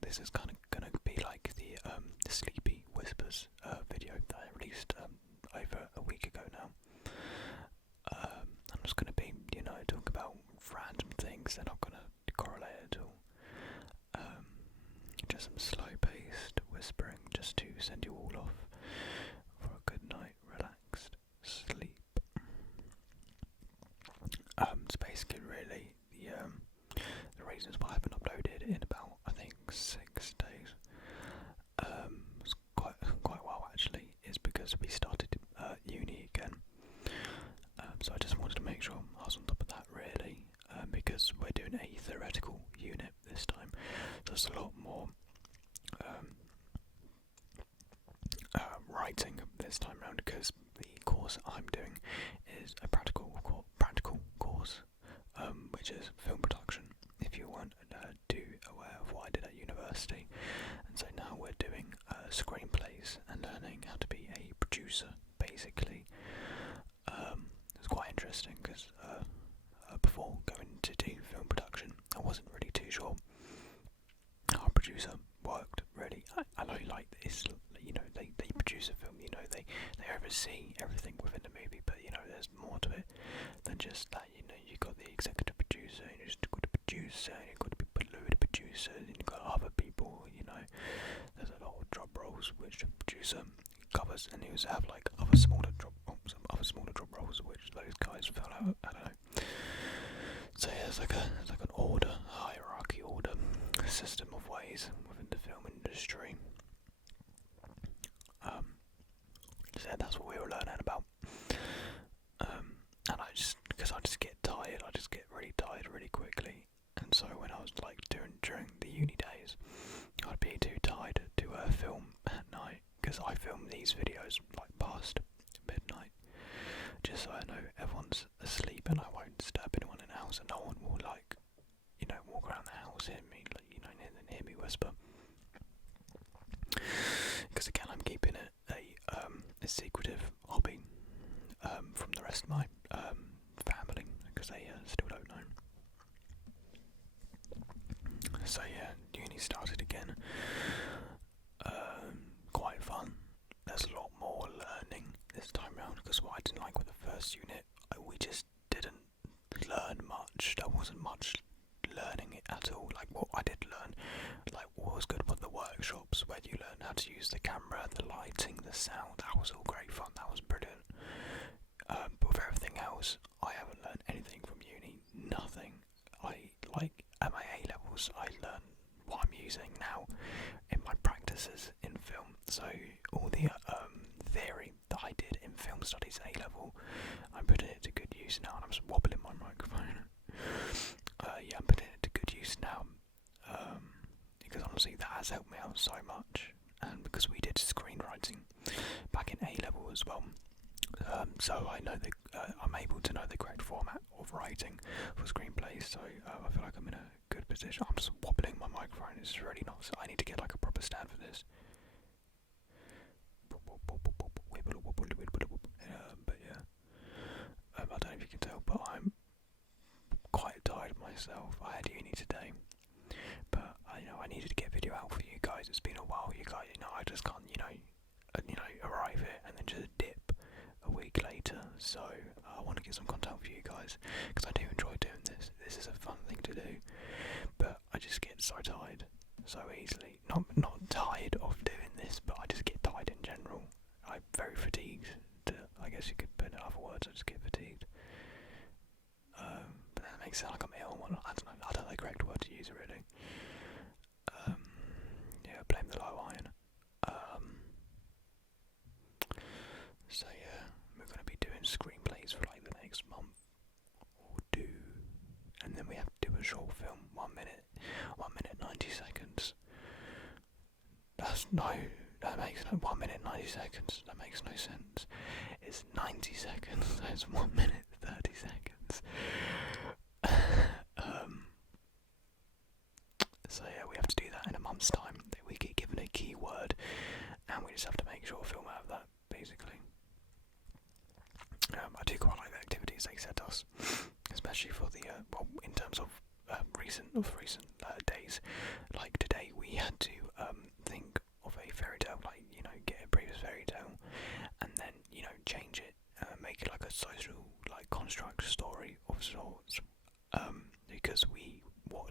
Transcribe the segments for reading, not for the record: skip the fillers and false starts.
this is kind of gonna be like the Sleepy Whispers video that I released over a week ago now. I'm just gonna be, talk about random things. They're not gonna correlate at all. Just some slow-paced whispering, just to send you all off for a good night, relaxed sleep. It's basically really the reasons why I haven't uploaded in about, I think, 6 days. It's quite a while actually. Is because we started uni again. So I just wanted to make sure I was on top of that really, because we're doing a theoretical unit this time. So there's a lot more writing this time round, because the course I'm doing is a practical course, which is film production, if you weren't too aware of what I did at university. And so now we're doing screenplays and learning how to be a producer, basically. It's quite interesting because before going to do film production, I wasn't really too sure how a producer worked, really. I know, like, this, they produce a film, they oversee everything within the movie, but, there's more to it than just that. You've got the executive producer, and you've got the producer, and you've got the people below the producer, and you've got other people, there's a lot of job roles which the producer covers, and you also have, like, other smaller job roles which those guys fill out. I don't know. So yeah, it's like an order, hierarchy order, system of ways within the film industry. So that's what we were learning about. And because I just get tired, I just get really tired really quickly. And so when I was like during the uni days, I'd be too tired to film at night, because I film these videos like past midnight, just so I know everyone's asleep and I won't disturb anyone in the house, and no one will walk around the house, hear me, and hear me whisper. Because again, I'm keeping it a secretive hobby from the rest of my family, because they still don't know. So yeah, uni started again. Quite fun. There's a lot more learning this time round, because what I didn't like with the first unit, we just didn't learn much. There wasn't much learning at all. Like, what I did learn, like, what was good were the workshops where you learn how to use the camera, the lighting, the sound. That was all great fun. That was brilliant. But with everything else, I haven't learned anything from uni. Nothing. At my A levels, I learned what I'm using now in my practices in film. So all the theory that I did in film studies A level, I'm putting it to good use now, and I'm just wobbling my microphone. I'm putting it to good use now, because honestly that has helped me out so much, and because we did screenwriting back in A level as well, so I know I'm able to know the correct format of writing for screenplays. So I feel like I'm in a good position. I'm just wobbling my microphone. It's really not. So I need to get like a proper stand for this. But yeah, I don't know if you can tell, but I'm quite tired myself. I had uni today, but I needed to get video out for you guys. It's been a while, you guys. I just can't, arrive here and then just dip a week later. So I want to get some content for you guys, because I do enjoy doing this. This is a fun thing to do, but I just get so tired so easily. Not tired of doing this, but I just get tired in general. I'm very fatigued. I guess you could put it in other words. I just get fatigued. But that makes it sound like I'm ill. I don't know the correct word to use really. Blame the low iron. So yeah, we're going to be doing screenplays for like the next month or two, and then we have to do a short film, 1 minute 90 seconds. That makes no 1 minute 90 seconds. That makes no sense. It's 90 seconds. That's 1 minute 30 seconds. So yeah, we have to do that in a month's time. We get given a keyword, and we just have to make sure film out of that, basically. I do quite like the activities they set us, especially for the in terms of recent days. Like today, we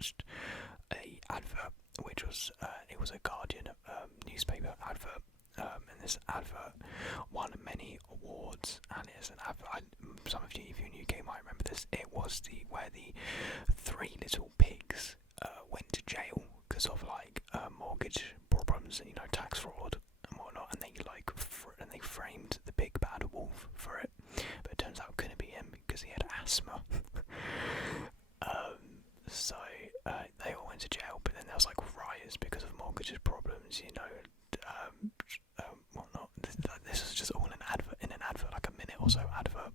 watched a advert, which was it was a Guardian newspaper advert, and this advert won many awards, and it's an advert. Some of you, if you're in the UK, might remember this. It was where the three little pigs went to jail because of like mortgage problems and tax fraud and whatnot, and they they framed the big bad wolf for it, but it turns out it couldn't be him because he had asthma. So they all went to jail, but then there was like riots because of mortgage problems, whatnot. This was just all in an advert, like a minute or so advert.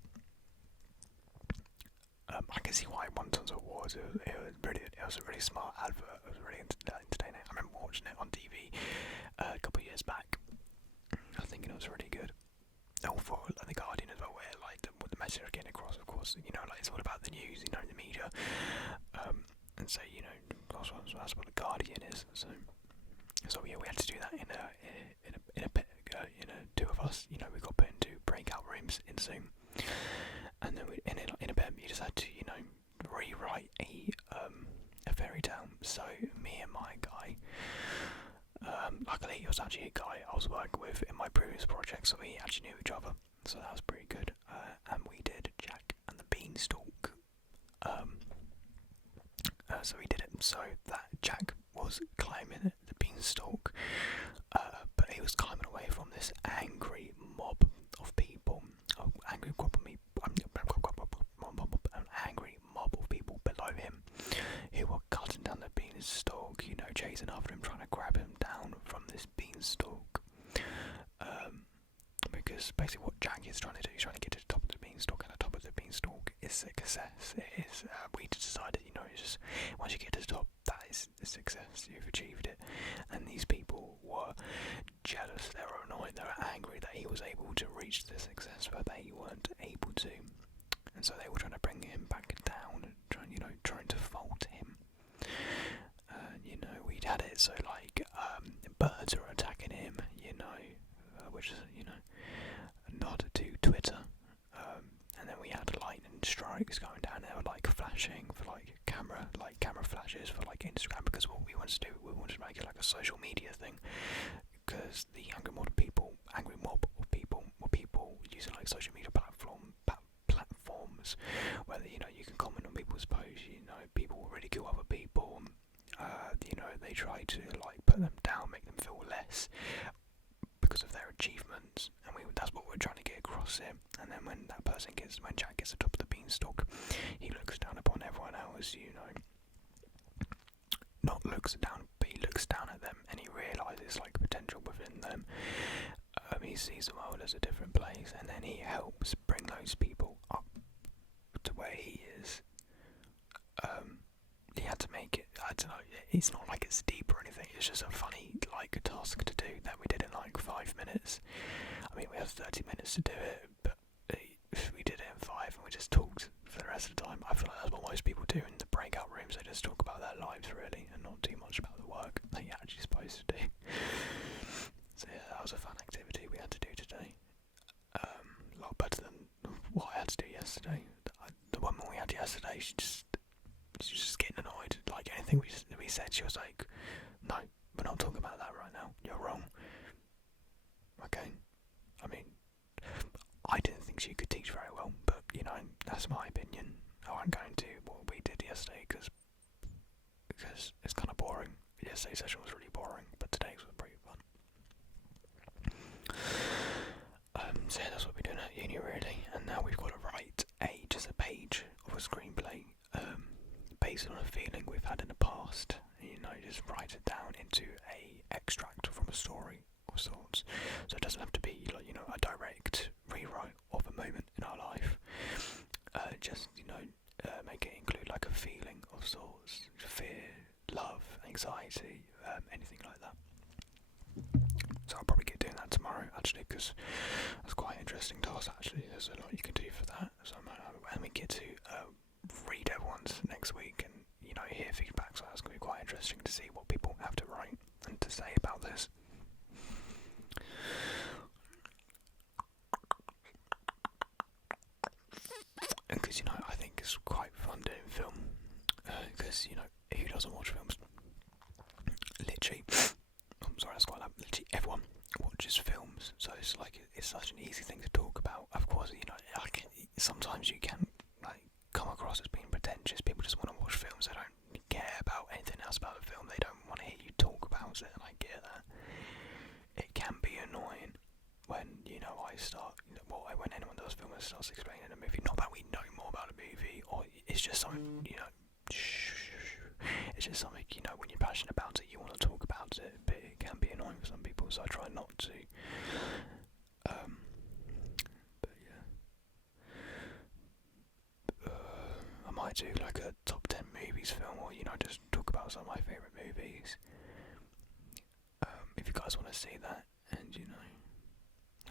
I can see why it won tons of awards. It was a really smart advert. It was really entertaining. I remember watching it on TV a couple of years back. I think it was really good. For the Guardian as well, where like what the message was getting across, of course, like it's all about the news, the media, and so that's what the Guardian is. So yeah, we had to do that in a two of us. We got put into breakout rooms in Zoom, and then in a bit you just had to rewrite a fairy tale. So me and my guy. Luckily, it was actually a guy I was working with in my previous project, so we actually knew each other, so that was pretty good. And we did Jack and the Beanstalk. So we did it so that Jack was climbing the beanstalk, but he was climbing away from this angry mob of people, an angry mob of people below him, who were cutting down the beanstalk, chasing after him, trying to grab him down from this beanstalk. Because basically what Jack is trying to do, he's trying to get to the top of the beanstalk, and the top of the beanstalk is success. It is, we decided, it's just, once you get to the top, that is a success, you've achieved it. And these people were jealous, they were annoyed, they were angry that he was able to reach the success, but they weren't able to. And so they were trying to bring him back down, trying to fault him. We'd had it so like birds are attacking him, which is nod to Twitter. And then we had lightning strikes going down. They were like flashing for like camera flashes for like Instagram, because what we wanted to do, we wanted to make it like a social media thing, because the angry mob of people were people using like social media platforms, whether you can comment on people's posts, people ridicule other people, they try to like put them down, make them feel less because of their achievements, and that's what we're trying to get across here. And then when Jack gets to the top of the beanstalk, he looks down upon everyone else, not looks down, but he looks down at them, and he realises like potential within them. He sees the world as a different place, and then he helps bring those people up to where he is. He had to make it, I don't know, it's not like it's deep or anything, it's just a funny like task to do that we did in like 5 minutes. I mean, we have 30 minutes to do it, but we did it in 5 and we just talked for the rest of the time. I feel like that's what most people do in the breakout rooms, they just talk about their lives really and not too much about the work that you're actually supposed to do. So yeah, that was a fun activity we had to do today. A lot better than what I had to do yesterday. The woman we had yesterday, she was just getting annoyed. Like anything we said, she was like, "No, we're not talking about that right now. You're wrong." Okay. I mean, I didn't think she could teach very well, but that's my opinion. I won't go into what we did yesterday because it's kind of boring. Yesterday's session was really boring, but today's was pretty fun. So yeah, that's what we're doing at uni really, and now we've got to write just a page of a screenplay based on a feeling we've had in the past. Just write it down into a extract from a story of sorts. So it doesn't have to be like a direct rewrite of a moment in our life. Just make it include like a feeling of sorts, fear, love, anxiety, anything like that. So I'll probably get doing that tomorrow actually, because that's quite an interesting task actually. There's a lot you can do for that. So and we get to read everyone's next week and hear feedback, so that's going to be quite interesting to see what people have to write and to say about this. Because I think it's quite fun doing film, because, who doesn't watch films? Literally, I'm sorry, that's quite loud. Literally everyone watches films, so it's such an easy thing to talk about. Of course, sometimes you can come across as being pretentious. People just want to watch films. They don't care about anything else about the film. They don't want to hear you talk about it, and I get that. It can be annoying when I start. When anyone does film and starts explaining a movie. Not that we know more about a movie, or it's just something It's just something when you're passionate about it, you want to talk about it. But it can be annoying for some people, so I try not to. But yeah. I might do like a top 10 movies film, or just talk about some of my favourite movies. If you guys want to see that, and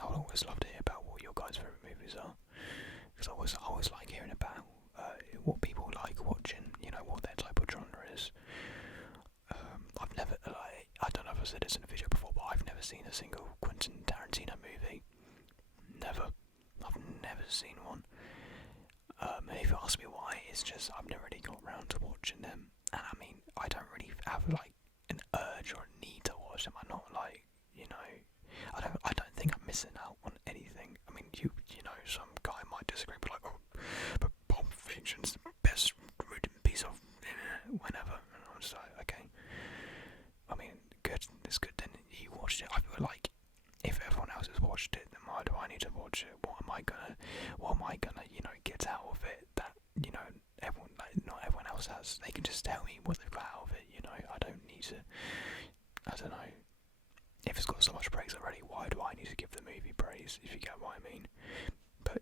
I would always love to hear about what your guys' favourite movies are, because I always like hearing about what people like watching, what their type of genre is. I've never, I don't know if I said this in a video before, but I've never seen a single Quentin Tarantino movie. Never. I've never seen one. And if you ask me why, it's just I've never really got around to watching them. And I mean, I don't really have an urge or a need to watch them. I'm not I don't think I'm missing out on anything. I mean, some guy might disagree, but but Pulp Fiction's the best written piece of whenever. And I'm just like, okay. I mean, good. It's good. Then you watched it. I feel like if everyone else has watched it, then why do I need to watch it? What am I gonna get out of it? That everyone, not everyone else has. They can just tell me what they've got out of it. I don't need to. I don't know. If it's got so much praise already, why do I need to give the movie praise, if you get what I mean? But,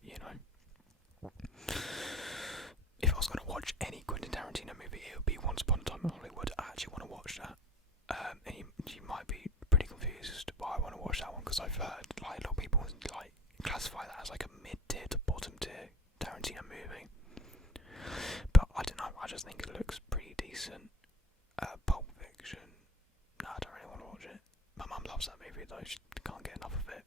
if I was going to watch any Quentin Tarantino movie, it would be Once Upon a Time in Hollywood. I actually want to watch that. And you might be pretty confused why I want to watch that one, because I've heard, a lot of people, classify that as, a mid-tier to bottom-tier Tarantino movie. But, I don't know, I just think it looks pretty decent. Pulp Fiction, no, I don't really want to watch it. My mum loves that movie though, she can't get enough of it.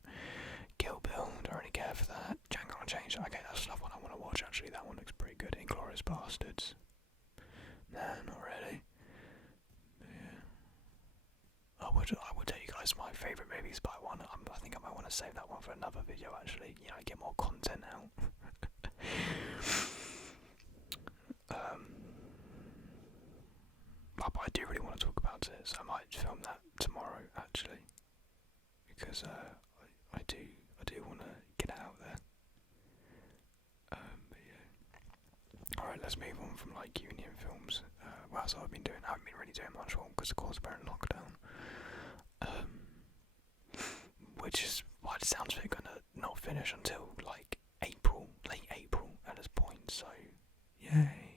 Kill Bill, don't really care for that. Django Unchained, okay, that's another one I want to watch actually, that one looks pretty good. Inglourious Bastards, nah, not really. Yeah. I would tell you guys my favourite movies, but I think I might want to save that one for another video actually, get more content out. But I do really want to talk about it, so I might film that tomorrow actually, because I do want to get it out there. But yeah. Alright, let's move on from union films. What else have I been doing? I haven't been really doing much more because of course we're in lockdown. Which is why it sounds like it's gonna not finish until April, late April at this point. So yay.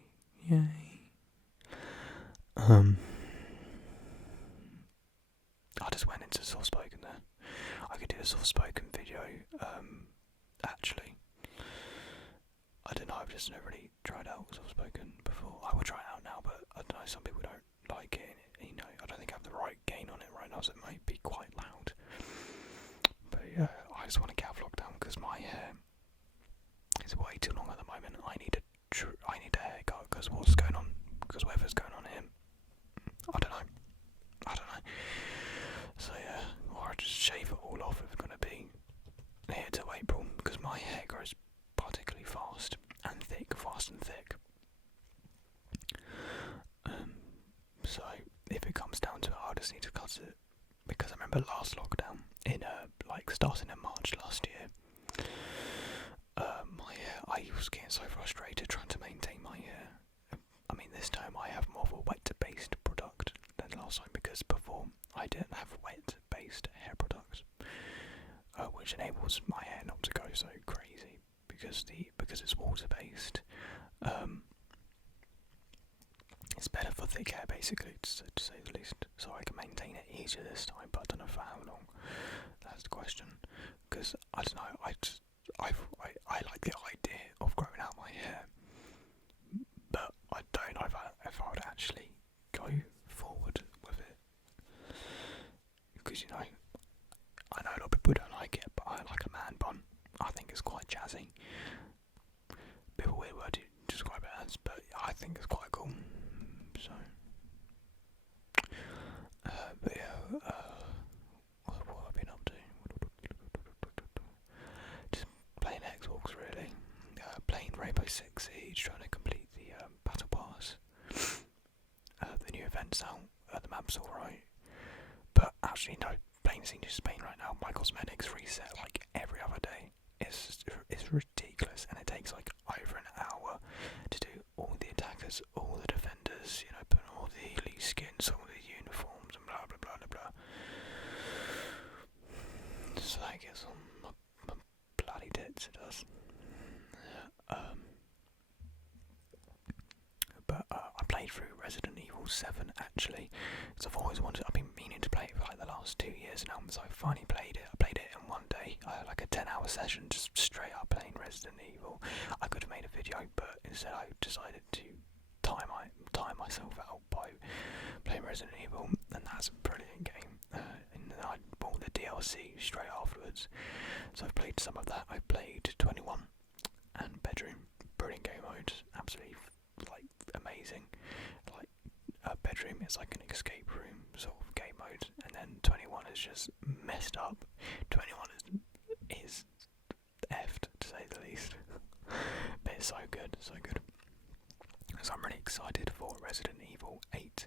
I just went into soft spoken there. I could do a soft spoken video. Actually, I don't know. I've just never really tried out soft spoken before. I will try it out now, but I don't know. Some people don't like it. I don't think I have the right gain on it right now, so it might be quite loud. But yeah, I just want to get out of lockdown because my hair is way too long at the moment. I need a haircut because what's going on? Because whatever's going on here. I don't know. So yeah, or I just shave it all off if it's going to be here till April, because my hair grows particularly fast and thick. So if it comes down to it, I'll just need to cut it, because I remember last lockdown, starting in March last year, my hair, I was getting so frustrated trying to maintain my hair. I mean, this time I have more of a wet-based product than last time, because before I didn't have wet-based hair products, which enables my hair not to go so crazy, because it's water-based. It's better for thick hair, basically, to say the least, so I can maintain it easier this time, but I don't know for how long. That's the question, because I don't know, I like the idea of growing out my hair, but I don't know if I would actually go forward with it, because I know a lot of people don't like it, but I like a man bun. I think it's quite jazzy. Bit of a weird word to describe it as, but I think it's quite cool. So events out. The map's alright. But actually, no, playing Senior Spain right now, my cosmetics reset like every other day. It's ridiculous, and it takes like over an hour to do all the attackers, all the defenders, you know, put all the elite skins, all the uniforms, and blah blah blah blah blah. It's like it's on my bloody tits, it does. But I played through Resident Evil 7 actually, because I've been meaning to play it for like the last 2 years now, so I finally played it. I played it in one day. I had like a 10-hour session just straight up playing Resident Evil. I could have made a video, but instead I decided to time myself out by playing Resident Evil, and that's a brilliant game. And I bought the DLC straight afterwards, so I've played some of that. I've played 21 and Bedroom. Brilliant game mode, absolutely like amazing. Like Bedroom is like an escape room sort of game mode, and then 21 is just messed up. 21 is effed, to say the least. But it's so good, so good. So I'm really excited for Resident Evil 8,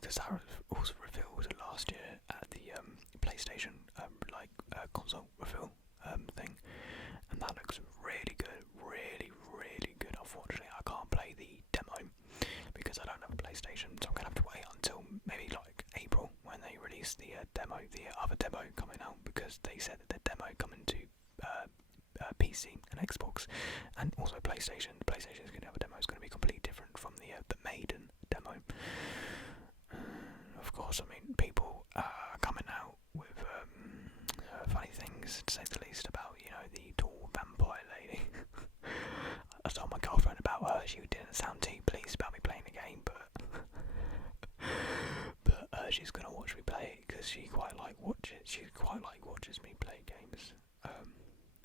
because that was also revealed last year at the PlayStation console reveal thing, and that looks really good, really good. Unfortunately, I can't play the demo because I don't have a PlayStation, so I'm gonna have to wait until maybe like April when they release the demo, the other demo coming out, because they said that the demo coming to PC and Xbox, and also PlayStation. PlayStation's gonna have a demo. It's gonna be completely different from the Maiden demo. Of course, I mean people are coming out with funny things, to say the least, about, you know, the tall vampire lady. I told my girlfriend about her. She didn't sound too pleased about me playing the game, but she's gonna watch me play it because she quite watches me play games.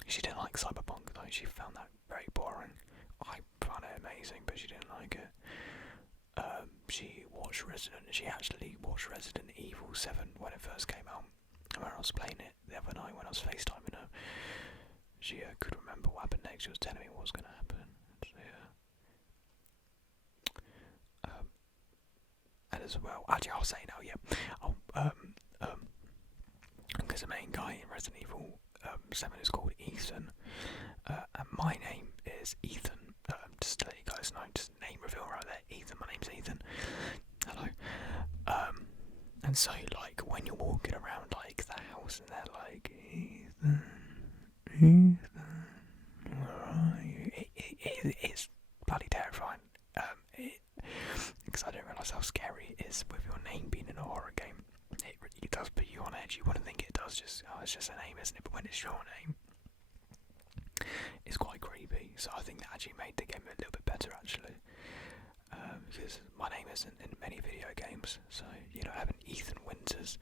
She didn't like Cyberpunk though. She found that very boring. I found it amazing, but she didn't like it. She actually watched Resident Evil 7 when it first came out. And when I was playing it the other night, when I was FaceTiming her, she could remember what happened next. She was telling me what was going to happen. So, yeah. And as well, actually, I'll say now, yeah. Because the main guy in Resident Evil 7 is called Ethan, and my name is Ethan. Just to let you guys know, just name reveal right there. Ethan, my name's Ethan. Hello. And so, like, when you're walking around, like, the house, and they're like, Ethan, where are you? It's bloody terrifying. Because I didn't realise how scary it is with your name being in a horror game. It really does put you on edge. You wouldn't think it does, it's just a name, isn't it? But when it's your name, it's quite creepy. So I think that actually made the game a little bit better, actually. Because my name isn't in many video games, so, you know, having Ethan Winters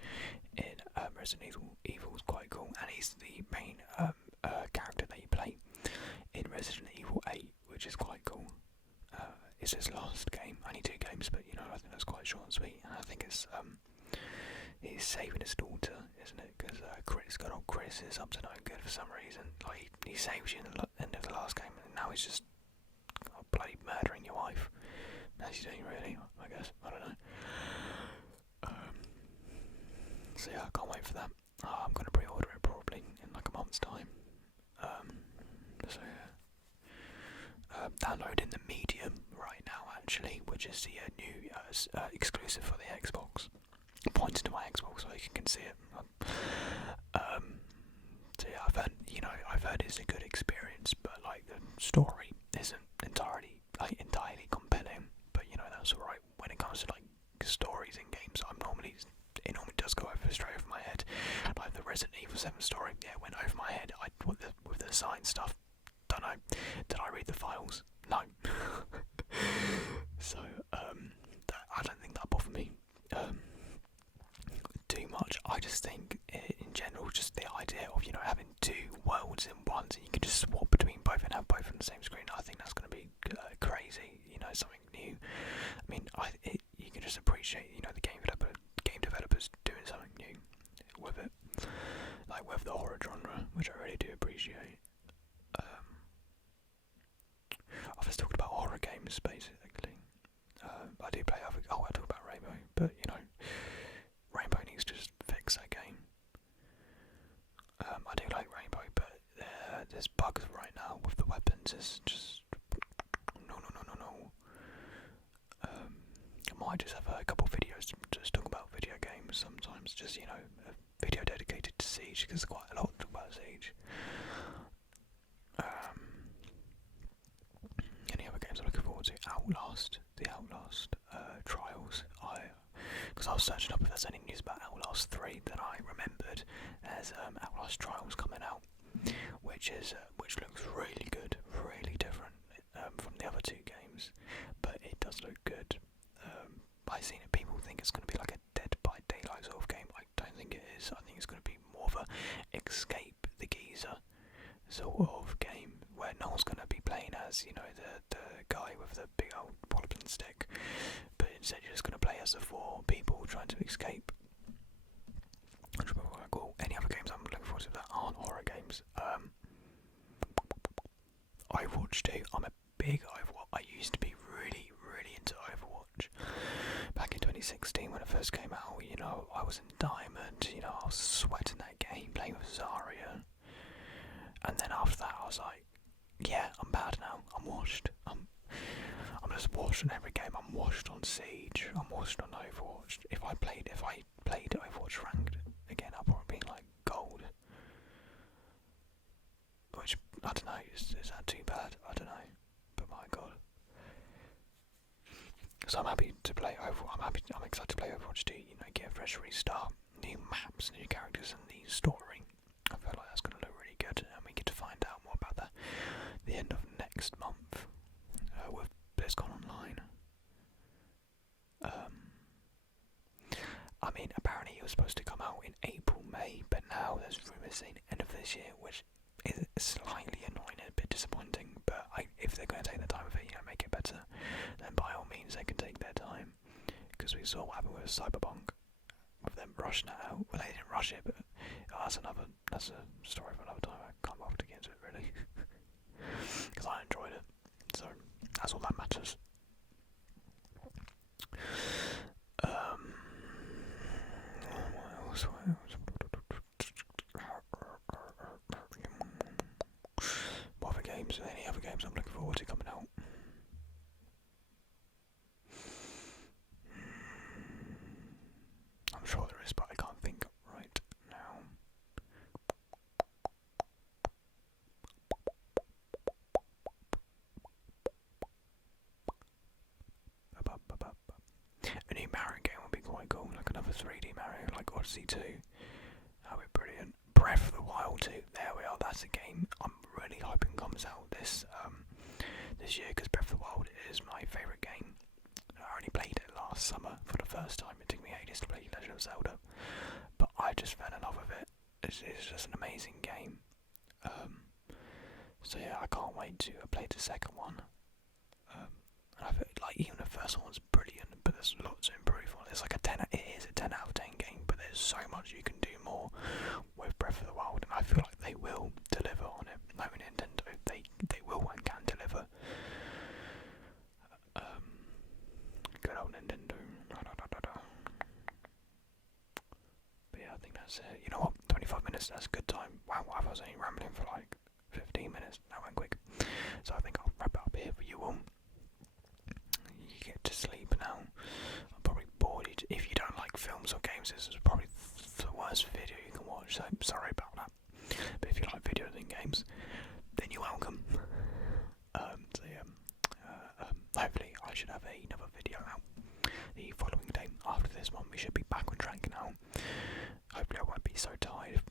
in Resident Evil is quite cool, and he's the main character that you play in Resident Evil 8, which is quite cool. It's his last game, only 2 games, but, you know, I think that's quite short and sweet, and I think it's he's saving his daughter, isn't it? Because good old Chris is up to no good for some reason. Like, he saves you in the end of the last game, and now he's just bloody murdering your wife. As he's doing, really, I guess. I don't know. So yeah, I can't wait for that. I'm going to pre-order it probably in like a month's time. So yeah. Downloading the Medium right now, actually, which is the new exclusive for the Xbox. Pointing to my Xbox so you can see it. So yeah, I've heard it's a good experience, but like the story isn't entirely compelling. But you know, that's alright. When it comes to like stories in games, it normally does go straight over my head. Like the Resident Evil 7 story, yeah, it went over my head. With the science stuff, don't know. Did I read the files? No. So I don't think that bothered me too much. I just think in general, just the idea of, you know, having 2 worlds in one, so you can just swap between both and have both on the same screen. I think that's going to be crazy. You know, something new. I mean, you can just appreciate, you know, the game developers doing something new with it, like with the horror genre, which I really do appreciate. I've just talked about horror games basically. I do play other. I talk about Rainbow, but because I was searching up if there's any news about Outlast 3. Then I remembered there's Outlast Trials coming out, which looks really good, really different from the other two games, but it does look good. I've seen it. People think it's going to be like a Dead by Daylight sort of game. I don't think it is. I think it's going to be more of a Escape the Geezer sort of game, where no one's going to be playing as, you know, the guy with the big old Walloping stick, but instead you're just going to play as the four people trying to escape. Which will be quite cool. Any other games I'm looking forward to that aren't horror games? Overwatch 2. I'm a big Overwatch. I used to be really, really into Overwatch. Back in 2016 when it first came out, you know, I was in Diamond, you know, I was sweating that game, playing with Zarya. And then after that I was like, yeah, I'm bad now, I'm washed. I'm just washed on every game. I'm washed on Siege, I'm washed on Overwatch. If I played Overwatch ranked again, I'd probably be like gold. Which, I don't know, is that too bad? I don't know. But my god. So I'm happy to play Overwatch. I'm excited to play Overwatch 2, you know, get a fresh restart, new maps, new characters, and the story. I feel like that's going to look really good, and we get to find out more about that the end of next month with BlizzCon Online. I mean, apparently it was supposed to come out in April, May, but now there's rumours saying end of this year, which is slightly annoying and a bit disappointing. But if they're going to take their time with it, you know, make it better, then by all means they can take their time. Because we saw what happened with Cyberpunk, with them rushing it out. Well, they didn't rush it, but that's a story for another time. I can't bother to get into it really, because I enjoyed it. So that's all that matters. What other games? Any other games I'm looking forward to coming out? I'm sure there is, but I can't think right now. A new Mario game would be quite cool, like another 3D Mario, like Odyssey 2. That would be brilliant. Breath of the Wild 2, there we are, that's a game I'm really hoping comes out this year, because Breath of the Wild is my favourite game. I only played it last summer for the first time. It took me ages to play Legend of Zelda, but I just fell in love with it. It's just an amazing game. So yeah, I can't wait to play the second one. And I feel like even the first one's brilliant, but there's lots to improve on. It's like it is a 10 out of 10 game, but there's so much you can do more with Breath of the Wild, and I feel like they will deliver on it. Like Nintendo, they will and can deliver. Good old Nintendo. But yeah, I think that's it. You know what? 25 minutes, that's a good time. Wow, I was only rambling for like 15 minutes. That went quick. So I think I'll wrap it up here for you all. You get to sleep now. I'm probably bored. If you don't like films or games, this is probably the worst video you can watch, so I'm sorry about that. But if you like videos and games, then you're welcome. So yeah, hopefully I should have another video out the following day. After this one, we should be back on track now. Hopefully I won't be so tired